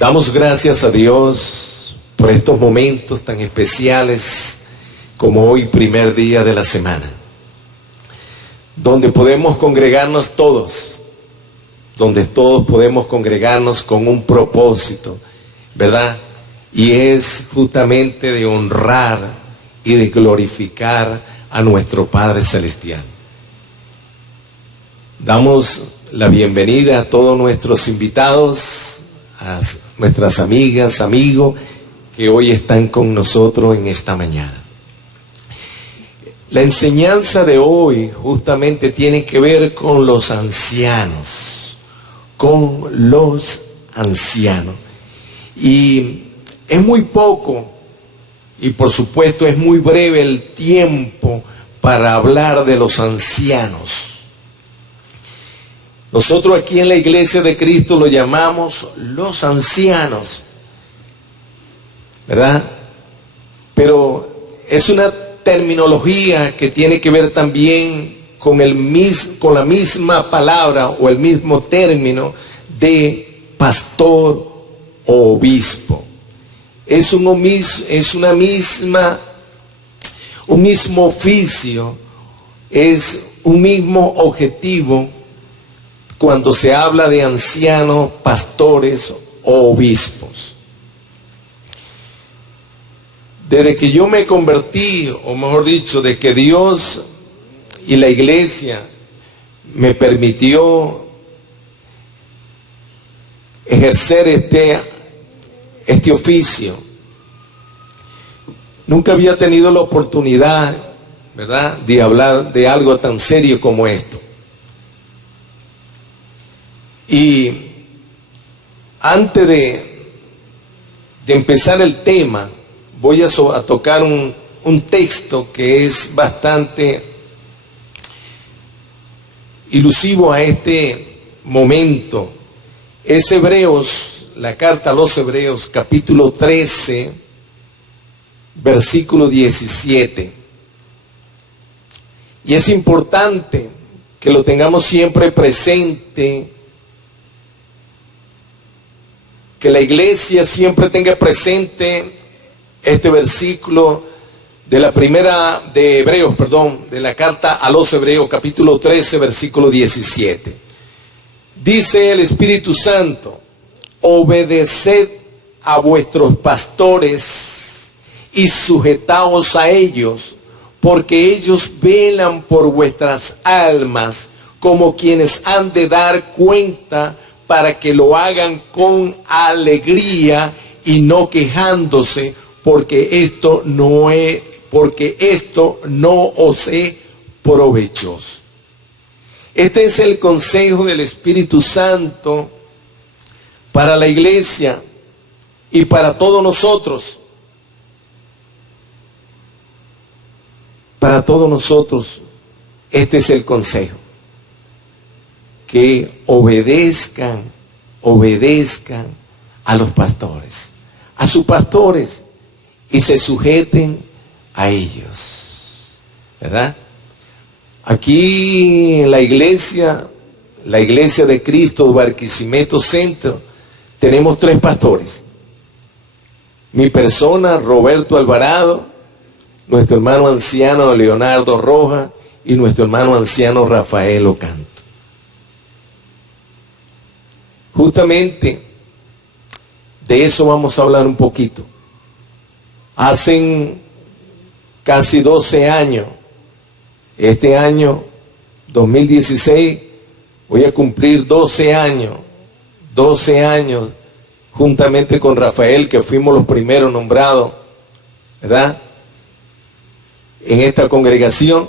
Damos gracias a Dios por estos momentos tan especiales como hoy, primer día de la semana, donde podemos congregarnos todos, donde todos podemos congregarnos con un propósito, ¿verdad? Y es justamente de honrar y de glorificar a nuestro Padre Celestial. Damos la bienvenida a todos nuestros invitados, a nuestras amigas, amigos que hoy están con nosotros en esta mañana. La enseñanza de hoy justamente tiene que ver con los ancianos, Y es muy poco, y por supuesto es muy breve el tiempo para hablar de los ancianos. Nosotros aquí en la Iglesia de Cristo lo llamamos los ancianos, ¿verdad? Pero es una terminología que tiene que ver también con la misma palabra o el mismo término de pastor o obispo. Es un mismo oficio, es un mismo objetivo cuando se habla de ancianos, pastores o obispos. Desde que yo me convertí, o mejor dicho, de que Dios y la iglesia me permitió ejercer este oficio, nunca había tenido la oportunidad, ¿verdad?, de hablar de algo tan serio como esto. Y antes de empezar el tema, voy a tocar un texto que es bastante ilusivo a este momento. Es Hebreos, la carta a los Hebreos, capítulo 13, versículo 17. Y es importante que lo tengamos siempre presente, que la iglesia siempre tenga presente este versículo de la carta a los Hebreos, capítulo 13, versículo 17. Dice el Espíritu Santo: obedeced a vuestros pastores y sujetaos a ellos, porque ellos velan por vuestras almas como quienes han de dar cuenta, para que lo hagan con alegría y no quejándose, porque esto no os es provechoso. Este es el consejo del Espíritu Santo para la iglesia y para todos nosotros. Para todos nosotros, este es el consejo. Que obedezcan a los pastores, a sus pastores, y se sujeten a ellos, ¿verdad? Aquí en la iglesia de Cristo, Barquisimeto Centro, tenemos 3 pastores. Mi persona, Roberto Alvarado, nuestro hermano anciano Leonardo Rojas y nuestro hermano anciano Rafael Ocanto. Justamente de eso vamos a hablar un poquito. Hacen casi 12 años, este año 2016, voy a cumplir 12 años, juntamente con Rafael, que fuimos los primeros nombrados, ¿verdad?, en esta congregación,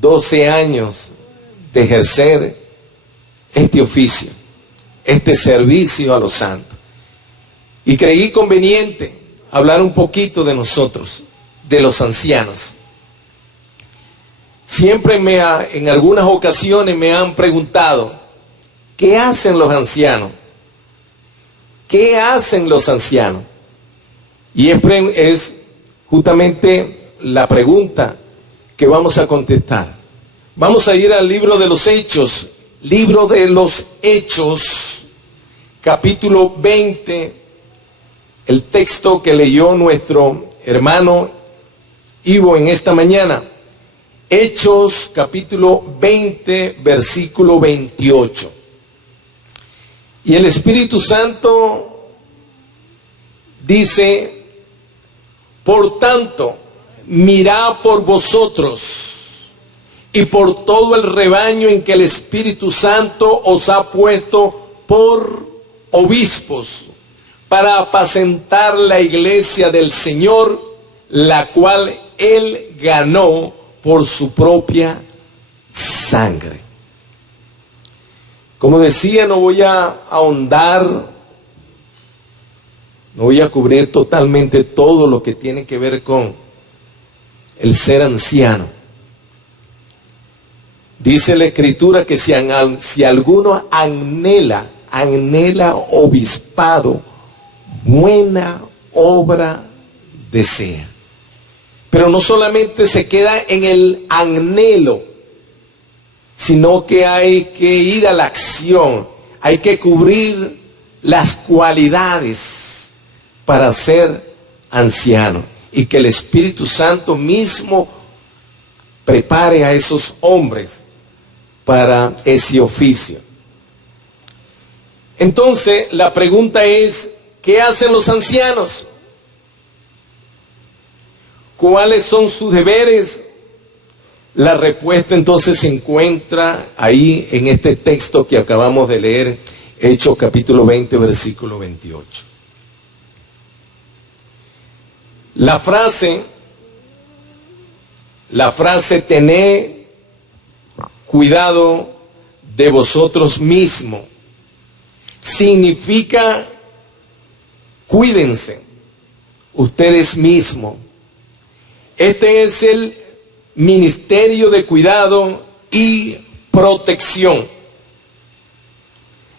12 años de ejercer este oficio, este servicio a los santos. Y creí conveniente hablar un poquito de nosotros, de los ancianos. Siempre en algunas ocasiones me han preguntado, ¿qué hacen los ancianos? ¿Qué hacen los ancianos? Y es justamente la pregunta que vamos a contestar. Vamos a ir al libro de los Hechos, capítulo 20, el texto que leyó nuestro hermano Ivo en esta mañana. Hechos capítulo 20, versículo 28. Y el Espíritu Santo dice: por tanto, mirad por vosotros y por todo el rebaño en que el Espíritu Santo os ha puesto por obispos, para apacentar la iglesia del Señor, la cual Él ganó por su propia sangre. Como decía, no voy a ahondar, no voy a cubrir totalmente todo lo que tiene que ver con el ser anciano. Dice la Escritura que si alguno anhela obispado, buena obra desea. Pero no solamente se queda en el anhelo, sino que hay que ir a la acción, hay que cubrir las cualidades para ser anciano, y que el Espíritu Santo mismo prepare a esos hombres para ese oficio. Entonces, la pregunta es: ¿qué hacen los ancianos? ¿Cuáles son sus deberes? La respuesta entonces se encuentra ahí en este texto que acabamos de leer, Hechos capítulo 20, versículo 28. La frase tened cuidado de vosotros mismos significa cuídense ustedes mismos. Este es el ministerio de cuidado y protección.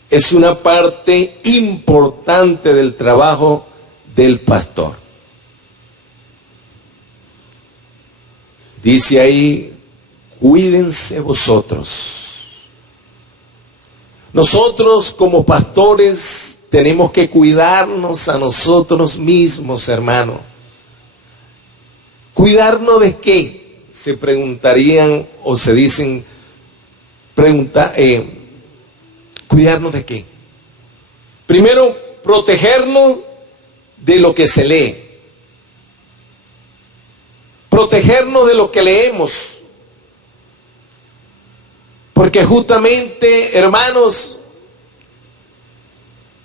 Es una parte importante del trabajo del pastor. Dice ahí: cuídense vosotros. Nosotros como pastores tenemos que cuidarnos a nosotros mismos, hermano. ¿Cuidarnos de qué? Se preguntarían o se dicen, ¿cuidarnos de qué? Primero, protegernos de lo que se lee. Protegernos de lo que leemos. Porque justamente, hermanos,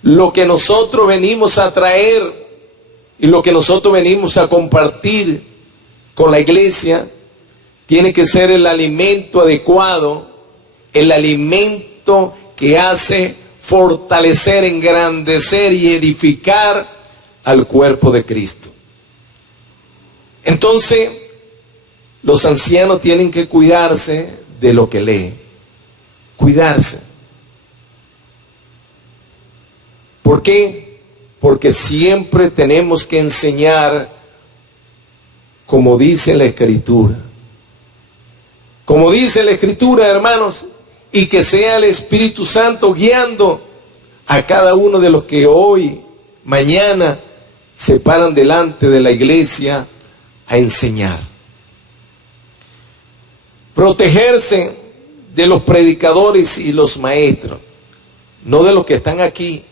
lo que nosotros venimos a traer y lo que nosotros venimos a compartir con la iglesia tiene que ser el alimento adecuado, el alimento que hace fortalecer, engrandecer y edificar al cuerpo de Cristo. Entonces, los ancianos tienen que cuidarse de lo que leen. Cuidarse. ¿Por qué? Porque siempre tenemos que enseñar como dice la Escritura. Como dice la Escritura, hermanos, y que sea el Espíritu Santo guiando a cada uno de los que hoy, mañana, se paran delante de la iglesia a enseñar. Protegerse de los predicadores y los maestros, no de los que están aquí,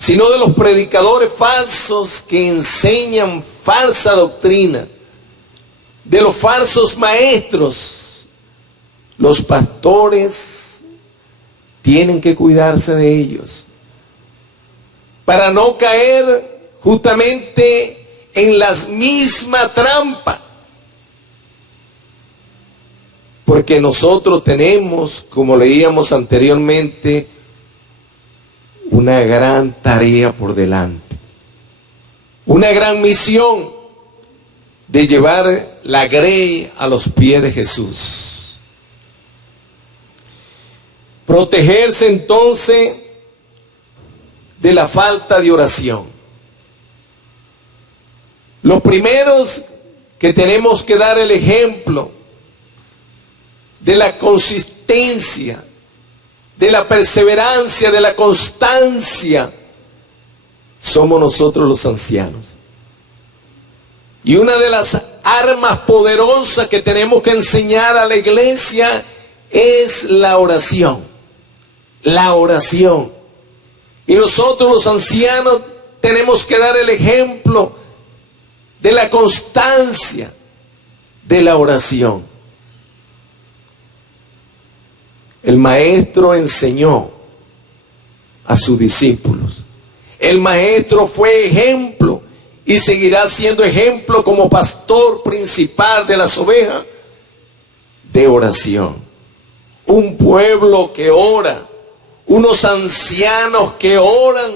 sino de los predicadores falsos que enseñan falsa doctrina, de los falsos maestros. Los pastores tienen que cuidarse de ellos para no caer justamente en la misma trampa. Porque nosotros tenemos, como leíamos anteriormente, una gran tarea por delante, una gran misión de llevar la grey a los pies de Jesús. Protegerse entonces de la falta de oración. Los primeros que tenemos que dar el ejemplo de la consistencia, de la perseverancia, de la constancia, somos nosotros los ancianos. Y una de las armas poderosas que tenemos que enseñar a la iglesia es la oración. La oración. Y nosotros los ancianos tenemos que dar el ejemplo de la constancia de la oración. El maestro enseñó a sus discípulos. El maestro fue ejemplo y seguirá siendo ejemplo como pastor principal de las ovejas de oración. Un pueblo que ora, unos ancianos que oran,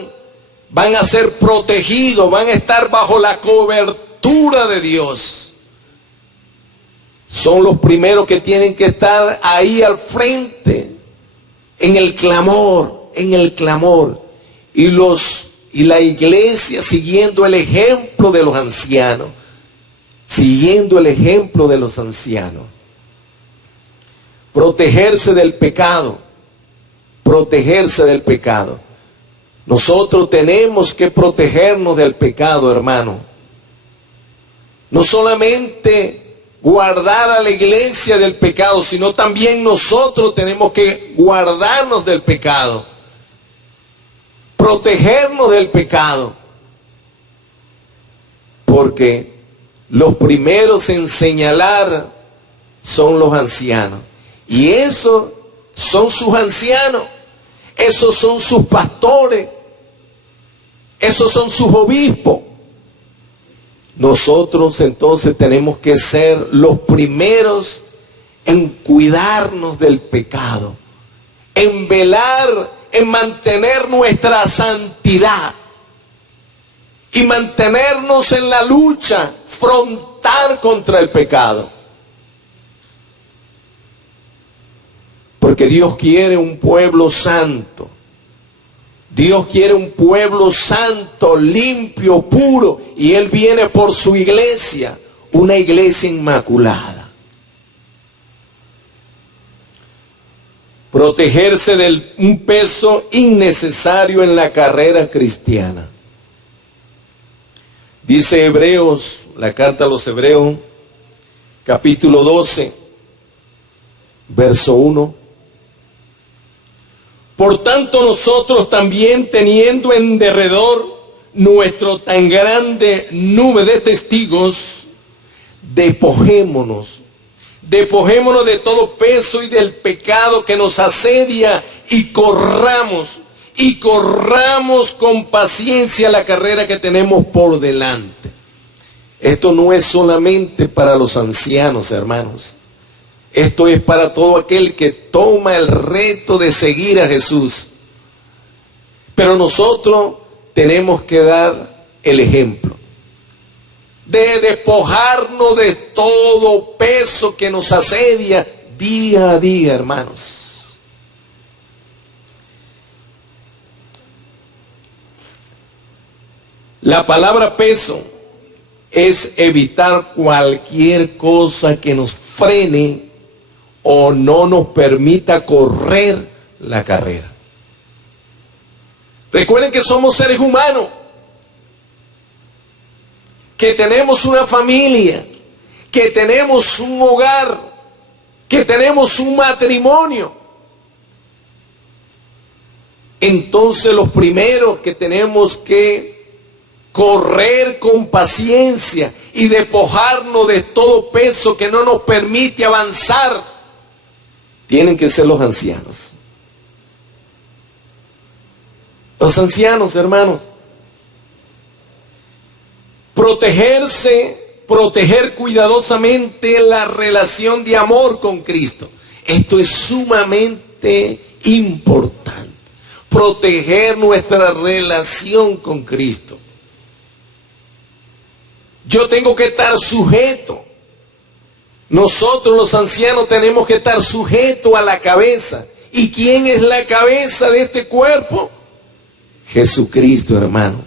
van a ser protegidos, van a estar bajo la cobertura de Dios. Son los primeros que tienen que estar ahí al frente, en el clamor, y la iglesia siguiendo el ejemplo de los ancianos, protegerse del pecado. Nosotros tenemos que protegernos del pecado, hermano. No solamente guardar a la iglesia del pecado, sino también nosotros tenemos que guardarnos del pecado. Protegernos del pecado. Porque los primeros en señalar son los ancianos. Y esos son sus ancianos. Esos son sus pastores. Esos son sus obispos. Nosotros entonces tenemos que ser los primeros en cuidarnos del pecado, en velar, en mantener nuestra santidad y mantenernos en la lucha frontal contra el pecado. Porque Dios quiere un pueblo santo. Dios quiere un pueblo santo, limpio, puro, y Él viene por su iglesia, una iglesia inmaculada. Protegerse de un peso innecesario en la carrera cristiana. Dice Hebreos, la carta a los Hebreos, capítulo 12, verso 1. Por tanto, nosotros también, teniendo en derredor nuestro tan grande nube de testigos, despojémonos de todo peso y del pecado que nos asedia y corramos con paciencia la carrera que tenemos por delante. Esto no es solamente para los ancianos, hermanos. Esto es para todo aquel que toma el reto de seguir a Jesús. Pero nosotros tenemos que dar el ejemplo de despojarnos de todo peso que nos asedia día a día, hermanos. La palabra peso es evitar cualquier cosa que nos frene o no nos permita correr la carrera. Recuerden que somos seres humanos, que tenemos una familia, que tenemos un hogar, que tenemos un matrimonio. Entonces los primeros que tenemos que correr con paciencia y despojarnos de todo peso que no nos permite avanzar, tienen que ser los ancianos. Los ancianos, hermanos. Proteger cuidadosamente la relación de amor con Cristo. Esto es sumamente importante. Proteger nuestra relación con Cristo. Yo tengo que estar sujeto. Nosotros los ancianos tenemos que estar sujetos a la cabeza. ¿Y quién es la cabeza de este cuerpo? Jesucristo, hermano.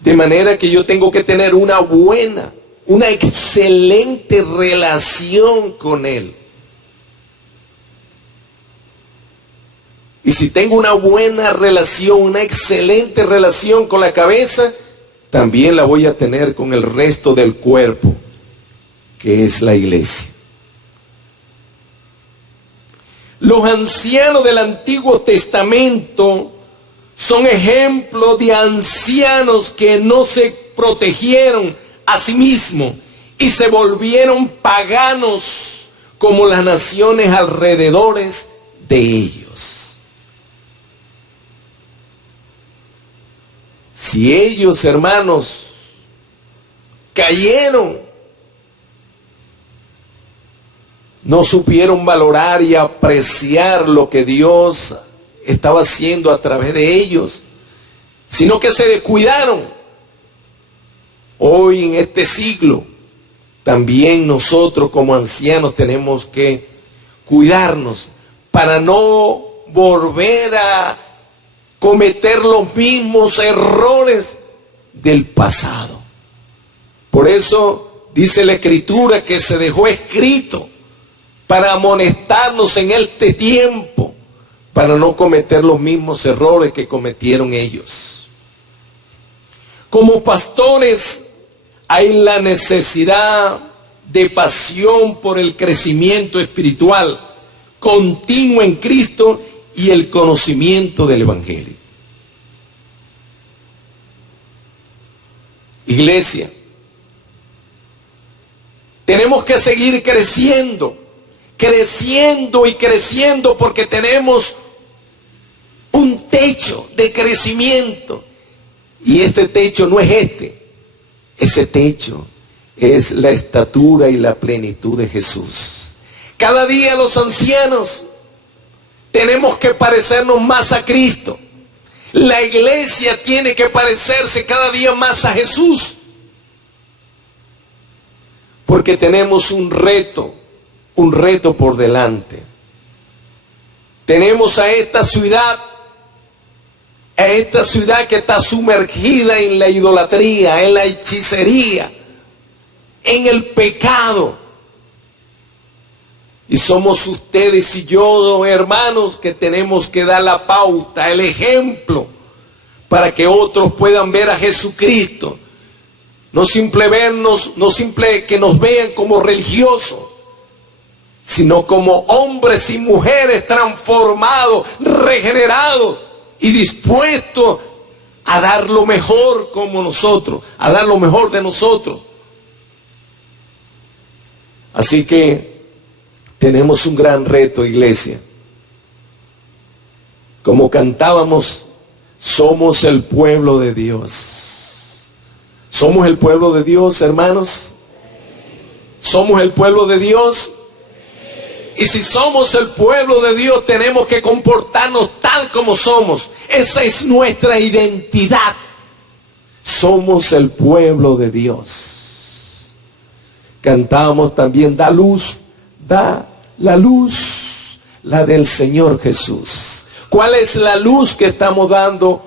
De manera que yo tengo que tener una buena, una excelente relación con Él. Y si tengo una buena relación, una excelente relación con la cabeza, también la voy a tener con el resto del cuerpo, que es la iglesia. Los ancianos del Antiguo Testamento son ejemplos de ancianos que no se protegieron a sí mismos y se volvieron paganos como las naciones alrededores de ellos. Si ellos, hermanos, cayeron, no supieron valorar y apreciar lo que Dios estaba haciendo a través de ellos, sino que se descuidaron. Hoy en este siglo, también nosotros como ancianos tenemos que cuidarnos para no volver a cometer los mismos errores del pasado. Por eso dice la Escritura que se dejó escrito para amonestarnos en este tiempo, para no cometer los mismos errores que cometieron ellos. Como pastores hay la necesidad de pasión por el crecimiento espiritual continuo en Cristo y el conocimiento del Evangelio. Iglesia, tenemos que seguir creciendo y creciendo porque tenemos un techo de crecimiento. Y este techo no es ese techo es la estatura y la plenitud de Jesús. Cada día los ancianos tenemos que parecernos más a Cristo. La iglesia tiene que parecerse cada día más a Jesús. Porque tenemos un reto por delante. Tenemos a esta ciudad que está sumergida en la idolatría, en la hechicería, en el pecado. Y somos ustedes y yo, hermanos, que tenemos que dar la pauta, el ejemplo, para que otros puedan ver a Jesucristo. No simple que nos vean como religiosos, sino como hombres y mujeres transformados, regenerados y dispuestos a dar lo mejor como nosotros, a dar lo mejor de nosotros. Así que tenemos un gran reto, iglesia. Como cantábamos, somos el pueblo de Dios. ¿Somos el pueblo de Dios, hermanos? ¿Somos el pueblo de Dios? Y si somos el pueblo de Dios, tenemos que comportarnos tal como somos. Esa es nuestra identidad. Somos el pueblo de Dios. Cantamos también, da la luz, la del Señor Jesús. ¿Cuál es la luz que estamos dando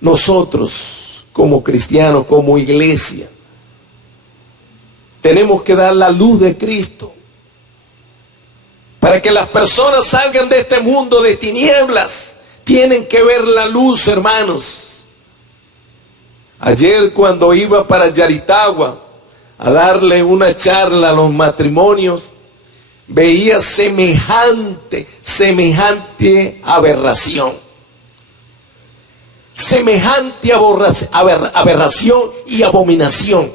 nosotros como cristianos, como iglesia? Tenemos que dar la luz de Cristo para que las personas salgan de este mundo de tinieblas. Tienen que ver la luz, hermanos. Ayer cuando iba para Yaritagua a darle una charla a los matrimonios, veía semejante aberración. Semejante aberración y abominación.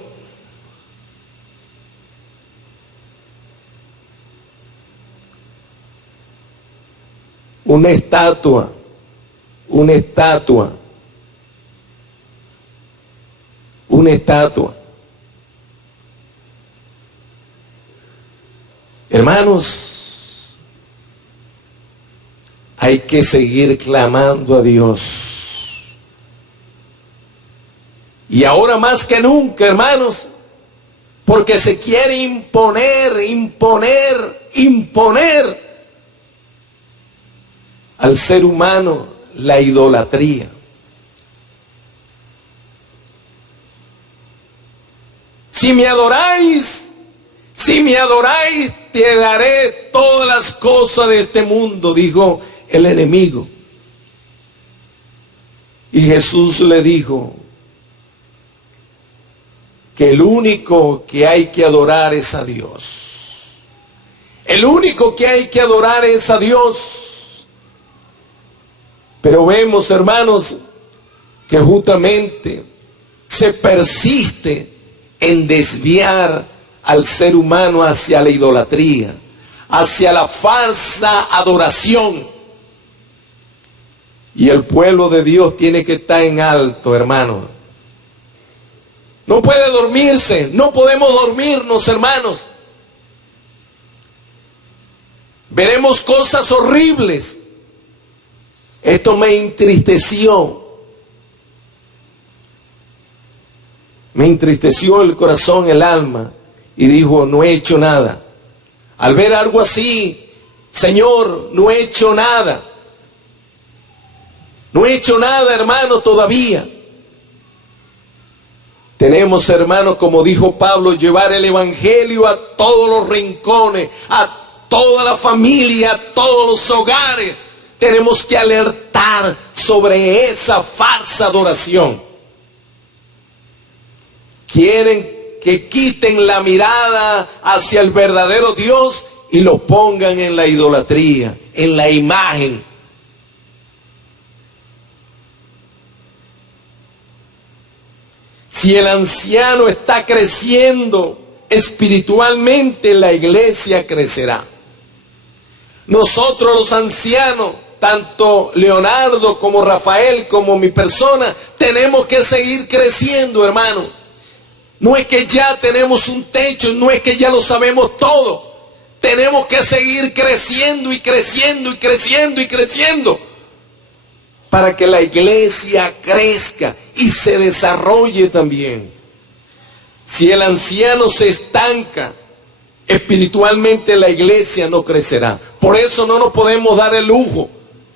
Una estatua. Hermanos, hay que seguir clamando a Dios. Y ahora más que nunca, hermanos, porque se quiere imponer al ser humano la idolatría. Si me adoráis, te daré todas las cosas de este mundo, dijo el enemigo. Y Jesús le dijo que el único que hay que adorar es a Dios. El único que hay que adorar es a Dios. Pero vemos, hermanos, que justamente se persiste en desviar al ser humano hacia la idolatría, hacia la falsa adoración. Y el pueblo de Dios tiene que estar en alto, hermanos. No puede dormirse, no podemos dormirnos, hermanos. Veremos cosas horribles. Esto me entristeció. Me entristeció el corazón, el alma. Y dijo, no he hecho nada. Al ver algo así, Señor, no he hecho nada. No he hecho nada, hermano, todavía. Tenemos, hermanos, como dijo Pablo, llevar el evangelio a todos los rincones, a toda la familia, a todos los hogares. Tenemos que alertar sobre esa falsa adoración. Quieren que quiten la mirada hacia el verdadero Dios y lo pongan en la idolatría, en la imagen. Si el anciano está creciendo espiritualmente, la iglesia crecerá. Nosotros los ancianos, tanto Leonardo como Rafael, como mi persona, tenemos que seguir creciendo, hermano. No es que ya tenemos un techo, no es que ya lo sabemos todo. Tenemos que seguir creciendo y creciendo y creciendo y creciendo para que la iglesia crezca y se desarrolle también. Si el anciano se estanca, espiritualmente la iglesia no crecerá. Por eso no nos podemos dar el lujo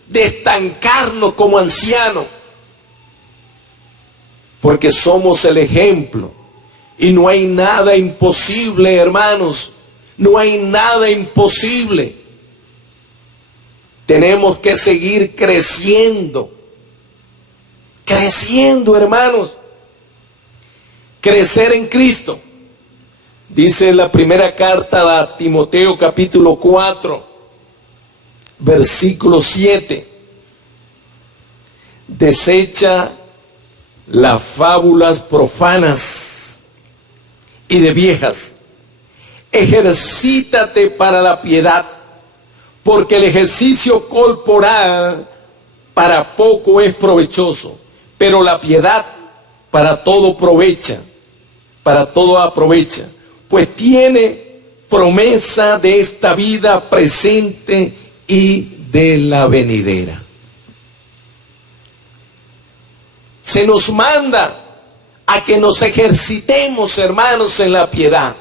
de estancarnos como ancianos, porque somos el ejemplo. Y no hay nada imposible, hermanos. No hay nada imposible. Tenemos que seguir creciendo. Creciendo, hermanos. Crecer en Cristo. Dice la primera carta a Timoteo, capítulo 4, versículo 7. Desecha las fábulas profanas y de viejas. Ejercítate para la piedad, porque el ejercicio corporal para poco es provechoso, pero la piedad para todo aprovecha, pues tiene promesa de esta vida presente y de la venidera. Se nos manda a que nos ejercitemos, hermanos, en la piedad.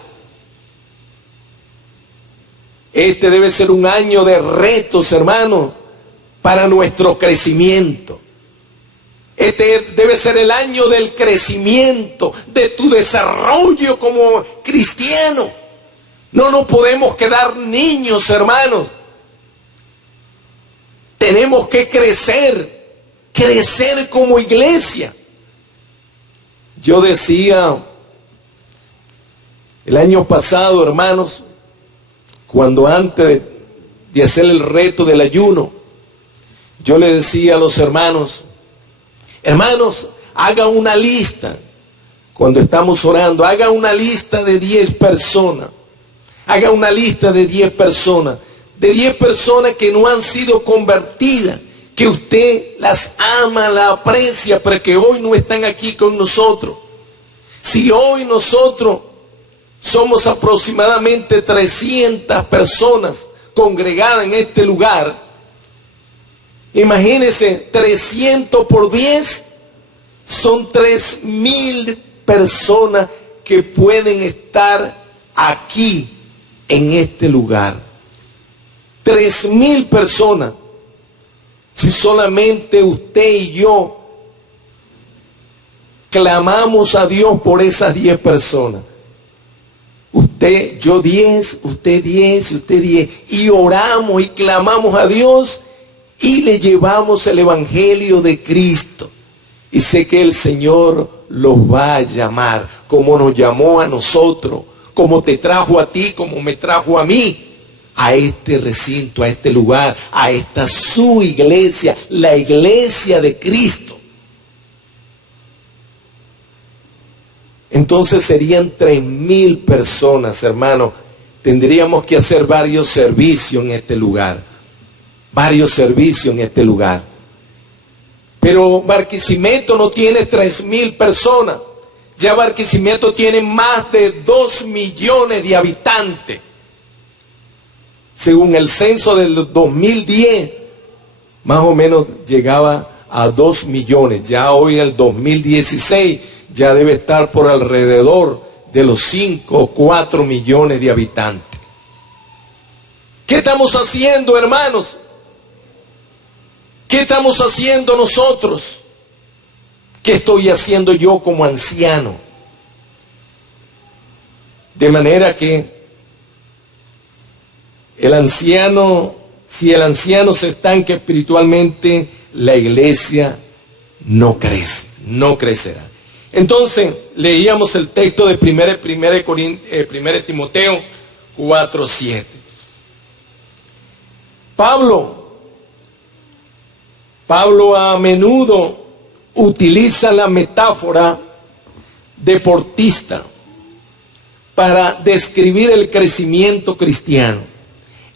Este debe ser un año de retos, hermanos, para nuestro crecimiento. Este debe ser el año del crecimiento, de tu desarrollo como cristiano. No nos podemos quedar niños, hermanos. Tenemos que crecer como iglesia. Yo decía el año pasado, hermanos, cuando antes de hacer el reto del ayuno, yo le decía a los hermanos, haga una lista, cuando estamos orando, haga una lista de 10 personas, haga una lista de 10 personas, que no han sido convertidas, que usted las ama, las aprecia, pero que hoy no están aquí con nosotros. Si hoy nosotros somos aproximadamente 300 personas congregadas en este lugar, imagínense, 300 por 10 son 3,000 personas que pueden estar aquí en este lugar. 3,000 personas. Si solamente usted y yo clamamos a Dios por esas 10 personas. Usted, yo 10, usted 10, usted 10. Y oramos y clamamos a Dios y le llevamos el evangelio de Cristo. Y sé que el Señor los va a llamar, como nos llamó a nosotros, como te trajo a ti, como me trajo a mí, a este recinto, a este lugar, a esta su iglesia, la iglesia de Cristo. Entonces serían 3,000 personas, hermanos. Tendríamos que hacer varios servicios en este lugar. Varios servicios en este lugar. Pero Barquisimeto no tiene 3,000 personas. Ya Barquisimeto tiene más de 2 millones de habitantes. Según el censo del 2010, más o menos llegaba a 2 millones. Ya hoy el 2016 ya debe estar por alrededor de los 5 o 4 millones de habitantes. ¿Qué estamos haciendo, hermanos? ¿Qué estamos haciendo nosotros? ¿Qué estoy haciendo yo como anciano? De manera que el anciano, si el anciano se estanca espiritualmente, la iglesia no crece, no crecerá. Entonces, leíamos el texto de 1 Timoteo 4:7. Pablo a menudo utiliza la metáfora deportista para describir el crecimiento cristiano.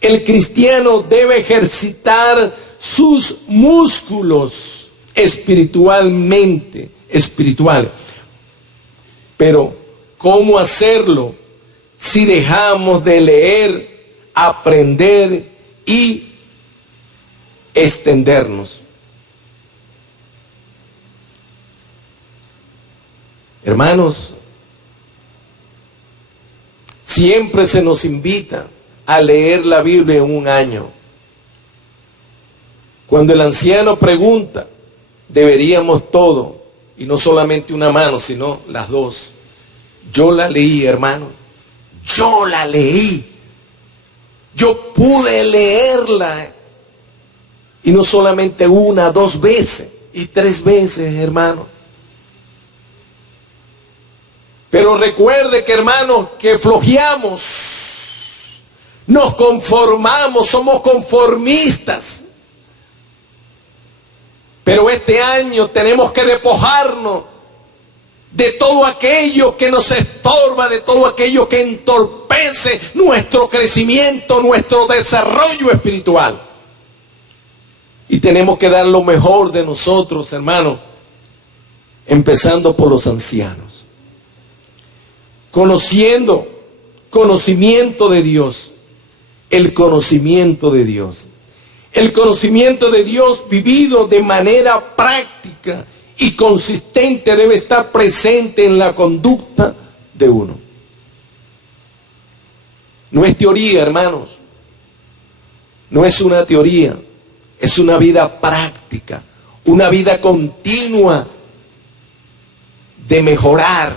El cristiano debe ejercitar sus músculos espirituales. Pero, ¿cómo hacerlo si dejamos de leer, aprender y extendernos? Hermanos, siempre se nos invita a leer la Biblia en un año. Cuando el anciano pregunta, deberíamos todo, y no solamente una mano, sino las dos. Yo la leí, hermano. Yo la leí. Yo pude leerla. Y no solamente una, 2 veces y 3 veces, hermano. Pero recuerde que, hermanos, que flojeamos, nos conformamos, somos conformistas. Pero este año tenemos que despojarnos de todo aquello que nos estorba, de todo aquello que entorpece nuestro crecimiento, nuestro desarrollo espiritual. Y tenemos que dar lo mejor de nosotros, hermanos, empezando por los ancianos. Conocimiento de Dios, el conocimiento de Dios. El conocimiento de Dios vivido de manera práctica y consistente debe estar presente en la conducta de uno. No es teoría, hermanos. No es una teoría. Es una vida práctica, una vida continua de mejorar,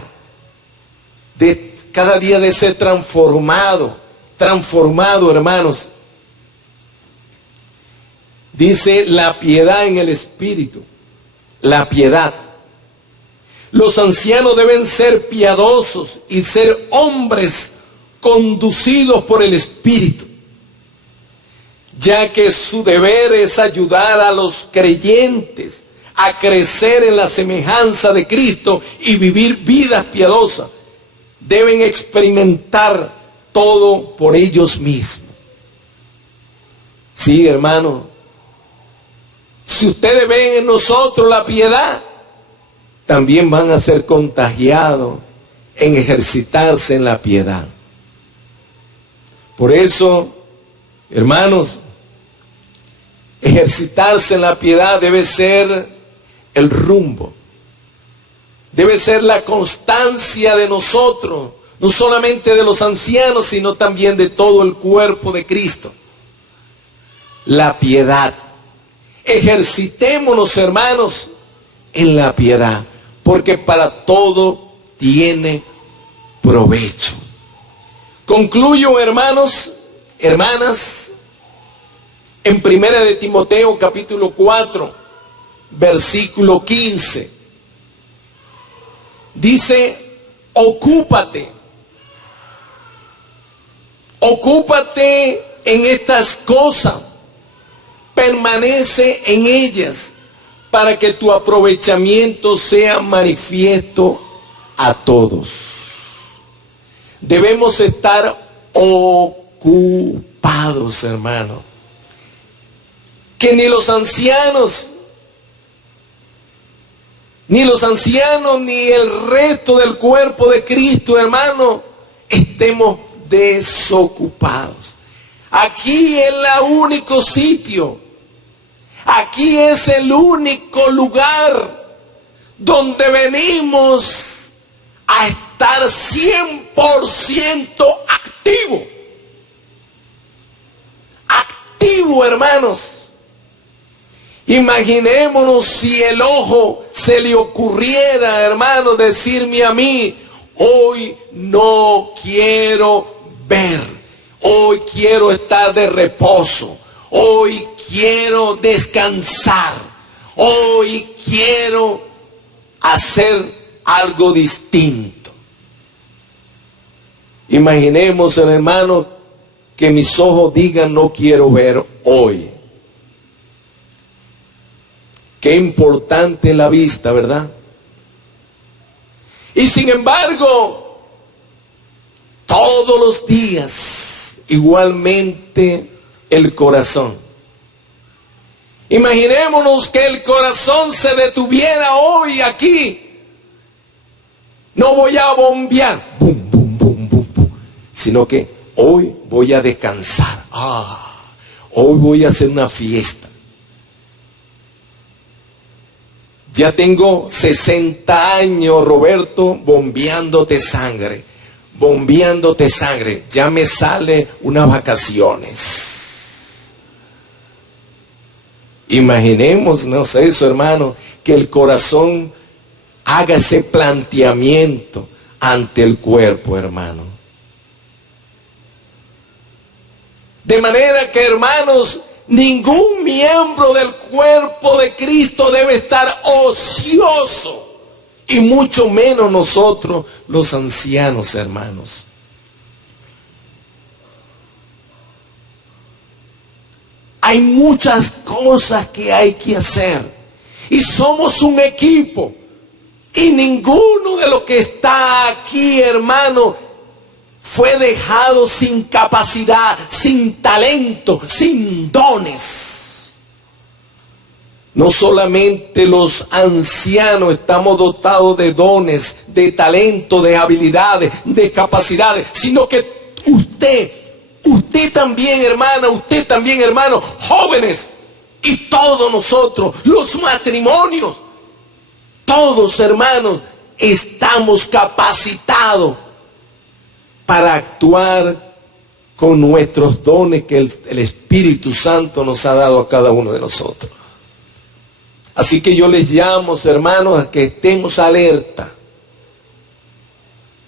de cada día de ser transformado, hermanos. Dice la piedad en el espíritu, la piedad. Los ancianos deben ser piadosos y ser hombres conducidos por el espíritu, ya que su deber es ayudar a los creyentes a crecer en la semejanza de Cristo y vivir vidas piadosas. Deben experimentar todo por ellos mismos. Sí, hermano. Si ustedes ven en nosotros la piedad, también van a ser contagiados en ejercitarse en la piedad. Por eso, hermanos, ejercitarse en la piedad debe ser el rumbo. Debe ser la constancia de nosotros, no solamente de los ancianos, sino también de todo el cuerpo de Cristo. La piedad. Ejercitémonos, hermanos, en la piedad, porque para todo tiene provecho. Concluyo, hermanos, hermanas, en 1 Timoteo capítulo 4, versículo 15. Dice, ocúpate. Ocúpate en estas cosas. Permanece en ellas para que tu aprovechamiento sea manifiesto a todos. Debemos estar ocupados, hermano. Que ni los ancianos, ni el resto del cuerpo de Cristo, hermano, estemos desocupados. Aquí es el único sitio, aquí es el único lugar donde venimos a estar 100% activo. Activo, hermanos. Imaginémonos si el ojo se le ocurriera, hermano, decirme a mí, hoy no quiero ver, hoy quiero estar de reposo, hoy quiero descansar, hoy quiero hacer algo distinto. Imaginemos, hermano, que mis ojos digan no quiero ver hoy. Qué importante la vista, ¿verdad? Y sin embargo, todos los días, igualmente el corazón. Imaginémonos que el corazón se detuviera hoy aquí. No voy a bombear, bum, bum, bum, bum, bum, sino que hoy voy a descansar. Hoy voy a hacer una fiesta. Ya tengo 60 años, Roberto, bombeándote sangre. Ya me sale unas vacaciones. Imaginémonos eso, hermano, que el corazón haga ese planteamiento ante el cuerpo, hermano. De manera que, hermanos, ningún miembro del cuerpo de Cristo debe estar ocioso, y mucho menos nosotros los ancianos, hermanos. Hay muchas cosas que hay que hacer y somos un equipo, y ninguno de los que está aquí, hermano, fue dejado sin capacidad, sin talento, sin dones. No solamente los ancianos estamos dotados de dones, de talento, de habilidades, de capacidades, sino que usted también, hermana, usted también, hermano, jóvenes, y todos nosotros, los matrimonios, todos, hermanos, estamos capacitados para actuar con nuestros dones que el Espíritu Santo nos ha dado a cada uno de nosotros. Así que yo les llamo, hermanos, a que estemos alerta,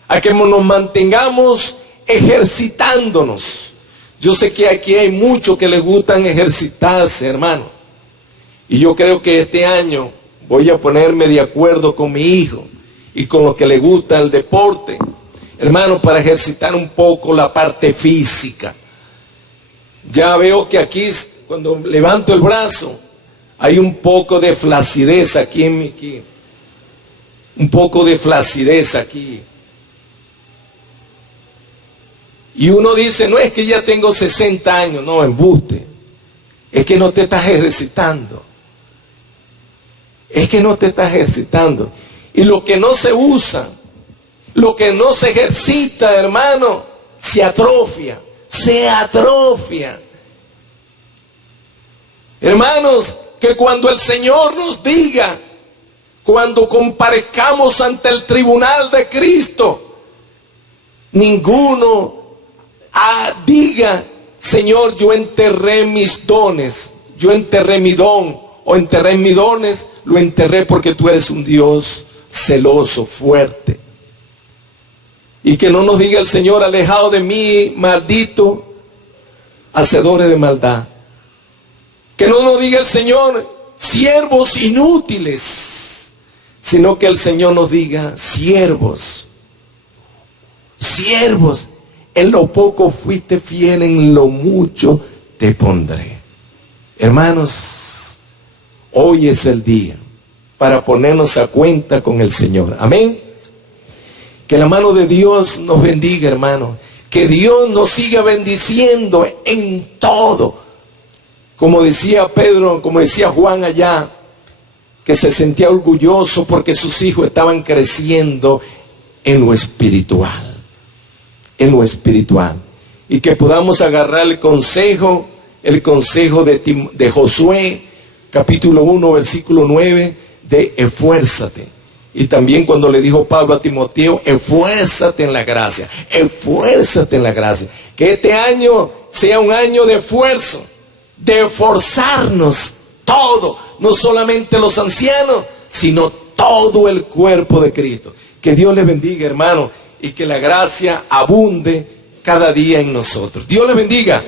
a que nos mantengamos ejercitándonos. Yo sé que aquí hay muchos que les gustan ejercitarse, hermano, y yo creo que este año voy a ponerme de acuerdo con mi hijo y con los que le gusta el deporte, hermano, para ejercitar un poco la parte física. Ya veo que aquí, cuando levanto el brazo, hay un poco de flacidez aquí en mi aquí. Un poco de flacidez aquí. Y uno dice, no es que ya tengo 60 años, no, embuste. Es que no te estás ejercitando. Es que no te estás ejercitando. Y lo que no se usa, lo que no se ejercita, hermano, se atrofia. Hermanos, que cuando el Señor nos diga, cuando comparezcamos ante el tribunal de Cristo, ninguno diga, Señor, yo enterré mis dones, yo enterré mi don, o enterré mis dones, lo enterré porque tú eres un Dios celoso, fuerte. Y que no nos diga el Señor, alejado de mí, maldito, hacedores de maldad. Que no nos diga el Señor, siervos inútiles, sino que el Señor nos diga: siervos, siervos, en lo poco fuiste fiel, en lo mucho te pondré. Hermanos, hoy es el día para ponernos a cuenta con el Señor. Amén. Que la mano de Dios nos bendiga, hermanos. Que Dios nos siga bendiciendo en todo. Como decía Pedro, como decía Juan allá, que se sentía orgulloso porque sus hijos estaban creciendo en lo espiritual. En lo espiritual. Y que podamos agarrar el consejo de Josué, capítulo 1, versículo 9, de esfuérzate. Y también cuando le dijo Pablo a Timoteo: esfuérzate en la gracia, esfuérzate en la gracia. Que este año sea un año de esfuerzo, de esforzarnos todo, no solamente los ancianos, sino todo el cuerpo de Cristo. Que Dios les bendiga, hermano, y que la gracia abunde cada día en nosotros. Dios les bendiga.